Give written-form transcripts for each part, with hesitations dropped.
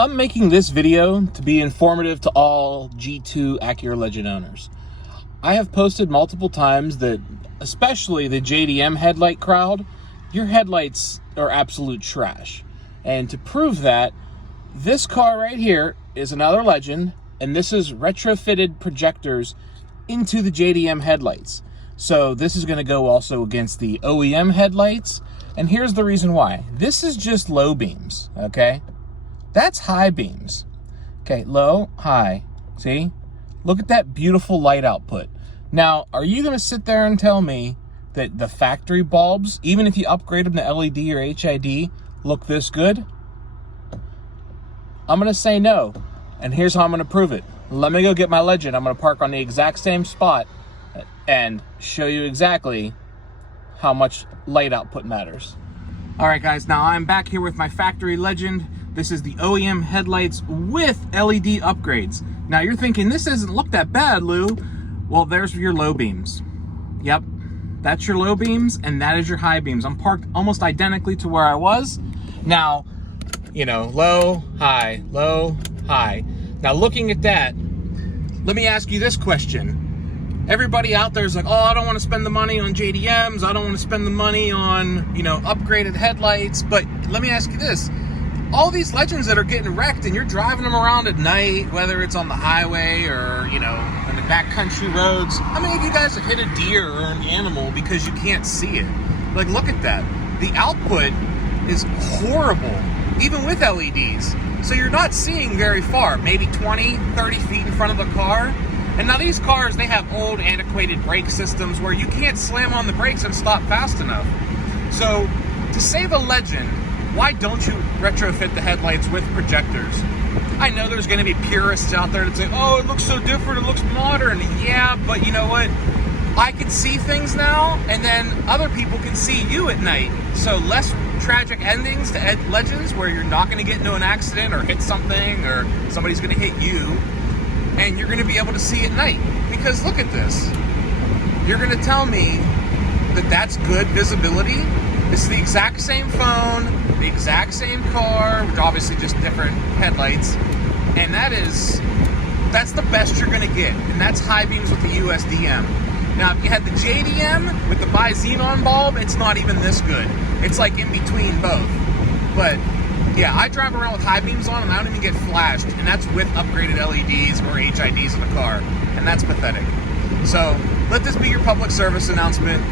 I'm making this video to be informative to all G2 Acura Legend owners. I have posted multiple times that, especially the JDM headlight crowd, your headlights are absolute trash. And to prove that, this car right here is another Legend, and this is retrofitted projectors into the JDM headlights. So this is going to go also against the OEM headlights, and here's the reason why. This is just low beams, okay? That's high beams. Okay, low, high. See? Look at that beautiful light output. Now, are you going to sit there and tell me that the factory bulbs, even if you upgrade them to LED or HID, look this good? I'm going to say no, and here's how I'm going to prove it. Let me go get my Legend. I'm going to park on the exact same spot and show you exactly how much light output matters. All right, guys, now I'm back here with my factory Legend. This is the OEM headlights with LED upgrades. Now you're thinking, this doesn't look that bad, Lou. Well, there's your low beams. Yep, that's your low beams, and that is your high beams. I'm parked almost identically to where I was. Now, you know, low, high, low, high. Now looking at that, let me ask you this question. Everybody out there is like, oh, I don't want to spend the money on JDMs. I don't want to spend the money on, you know, upgraded headlights. But let me ask you this. All these Legends that are getting wrecked and you're driving them around at night, whether it's on the highway or, you know, on the backcountry roads. How many of you guys have hit a deer or an animal because you can't see it? Like, look at that. The output is horrible, even with LEDs. So you're not seeing very far, maybe 20, 30 feet in front of the car. And now these cars, they have old, antiquated brake systems where you can't slam on the brakes and stop fast enough. So to save a Legend, why don't you retrofit the headlights with projectors? I know there's going to be purists out there that say, oh, it looks so different, it looks modern. Yeah, but you know what? I can see things now, and then other people can see you at night. So less tragic endings to Legends where you're not going to get into an accident or hit something or somebody's going to hit you, and you're going to be able to see at night. Because look at this. You're going to tell me that that's good visibility? It's the exact same phone, the exact same car, which obviously just different headlights, and that's the best you're going to get, and that's high beams with the USDM. Now, if you had the JDM with the bi-xenon bulb, it's not even this good. It's like in between both. But yeah, I drive around with high beams on and I don't even get flashed, and that's with upgraded LEDs or HIDs in the car, and that's pathetic. So let this be your public service announcement.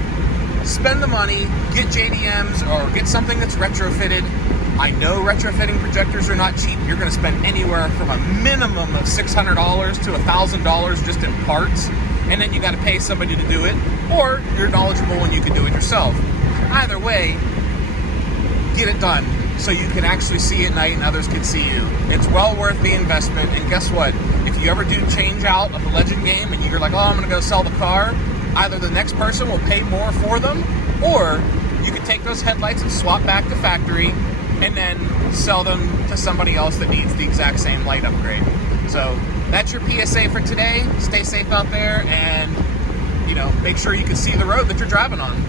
Spend the money, get JDMs or get something that's retrofitted. I know retrofitting projectors are not cheap. You're going to spend anywhere from a minimum of $600 to $1,000 just in parts, and then you got to pay somebody to do it, or you're knowledgeable and you can do it yourself. Either way, get it done so you can actually see at night and others can see you. It's well worth the investment, and guess what? If you ever do change out of the Legend game and you're like, oh, I'm going to go sell the car, either the next person will pay more for them, or you can take those headlights and swap back to factory and then sell them to somebody else that needs the exact same light upgrade. So that's your PSA for today. Stay safe out there, and you know, make sure you can see the road that you're driving on.